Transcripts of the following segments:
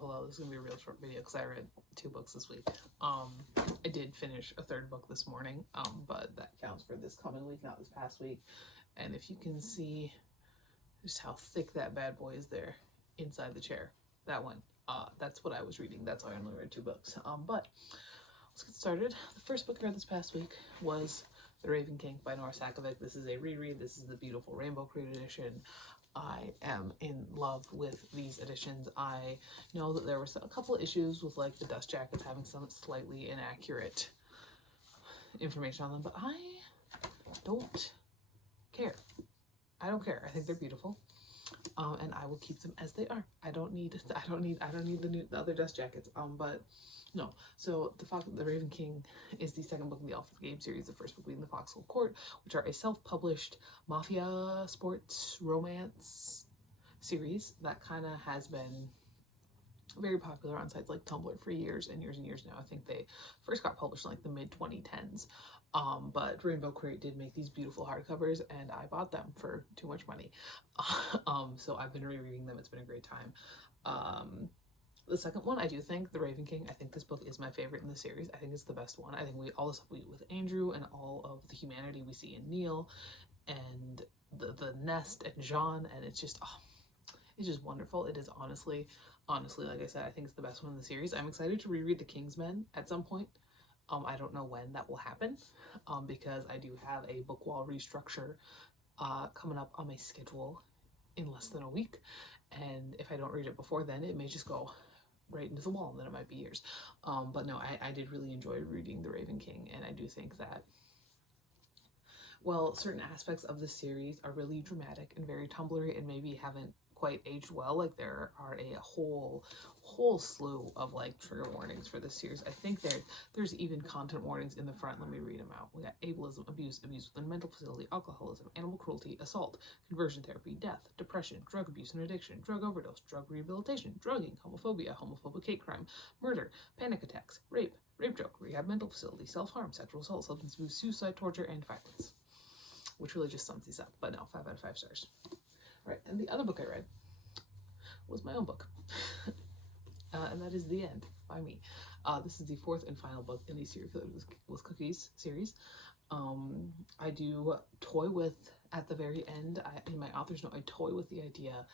Hello. This is gonna be a real short video because I read 2 books this week. I did finish a 3rd book this morning, but that counts for this coming week, not this past week. And if you can see just how thick that bad boy is there inside the chair, that one, that's what I was reading. That's why I only read 2 books. But let's get started. The first book I read this past week was The Raven King by Nora Sakavic. This is a reread. This is the beautiful Rainbow Crate edition. I am in love with these editions. I know that there were a couple of issues with like the dust jackets having some slightly inaccurate information on them, but I don't care. I don't care. I think they're beautiful, and I will keep them as they are. I don't need the other dust jackets. But no. So The Raven King is the 2nd book in the Alpha Game series. The 1st book being The Foxhole Court, which are a self-published mafia sports romance series that kind of has been very popular on sites like Tumblr for years and years and years now. I think they first got published in like the mid-2010s. But Rainbow Crate did make these beautiful hardcovers, and I bought them for too much money. So I've been rereading them. It's been a great time. The 2nd one, I do think, The Raven King, I think this book is my favorite in the series. I think it's the best one. I think all the stuff we do with Andrew and all of the humanity we see in Neil and the Nest and Jean, and it's just wonderful. It is honestly, like I said, I think it's the best one in the series. I'm excited to reread The Kingsmen at some point. I don't know when that will happen, because I do have a book wall restructure coming up on my schedule in less than a week, and if I don't read it before then, it may just go right into the wall, and then it might be years. But no, I did really enjoy reading The Raven King, and I do think that, well, certain aspects of the series are really dramatic and very Tumblr-y and maybe haven't quite aged well. Like there are a whole slew of like trigger warnings for this series. I think there's even content warnings in the front. Let me read them out. We got ableism, abuse within a mental facility, alcoholism, animal cruelty, assault, conversion therapy, death, depression, drug abuse and addiction, drug overdose, drug rehabilitation, drugging, homophobia, homophobic hate crime, murder, panic attacks, rape joke, rehab mental facility, self-harm, sexual assault, substance abuse, suicide, torture, and violence. Which really just sums these up, but no, 5 out of 5 stars. Right, and the other book I read was my own book, and that is The End by me. This is the 4th and final book in the Serial Killers with Cookies series. I do toy with, at the very end, in my author's note, I toy with the idea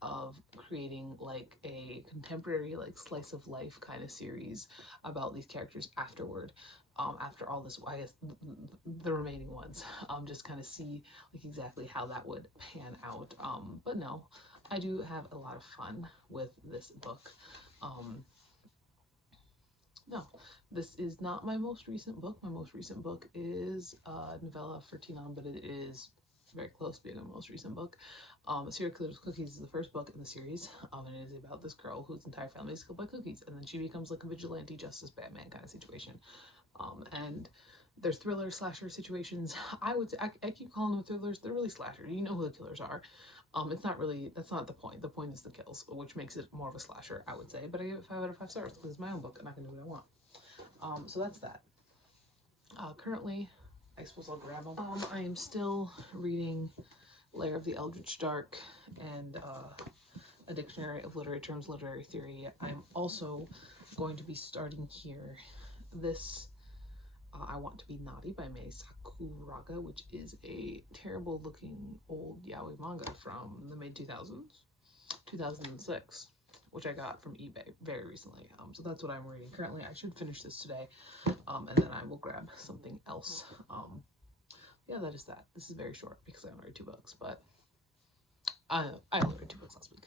of creating like a contemporary, like slice of life kind of series about these characters afterward. After all this, I guess the remaining ones, just kind of see like exactly how that would pan out. But no, I do have a lot of fun with this book. No, this is not my most recent book. My most recent book is a novella for Tinon, but it is very close to being my most recent book. Serial Killers with Cookies is the 1st book in the series, and it is about this girl whose entire family is killed by cookies, and then she becomes like a vigilante justice Batman kind of situation. And there's thriller slasher situations. I would say, I keep calling them thrillers. They're really slasher. You know who the killers are. It's not really, that's not the point. The point is the kills, which makes it more of a slasher, I would say. But I give it 5 out of 5 stars because it's my own book and I can do what I want. So that's that. Currently, I suppose I'll grab them. I am still reading Lair of the Eldritch Dark and A Dictionary of Literary Terms, Literary Theory. I'm also going to be starting here this I Want to Be Naughty by Mai Sakuragi, which is a terrible looking old yaoi manga from the mid-2000s, 2006, which I got from eBay very recently. So that's what I'm reading currently. I should finish this today, and then I will grab something else. Yeah, that is that. This is very short because I only read 2 books, but I only read 2 books last week.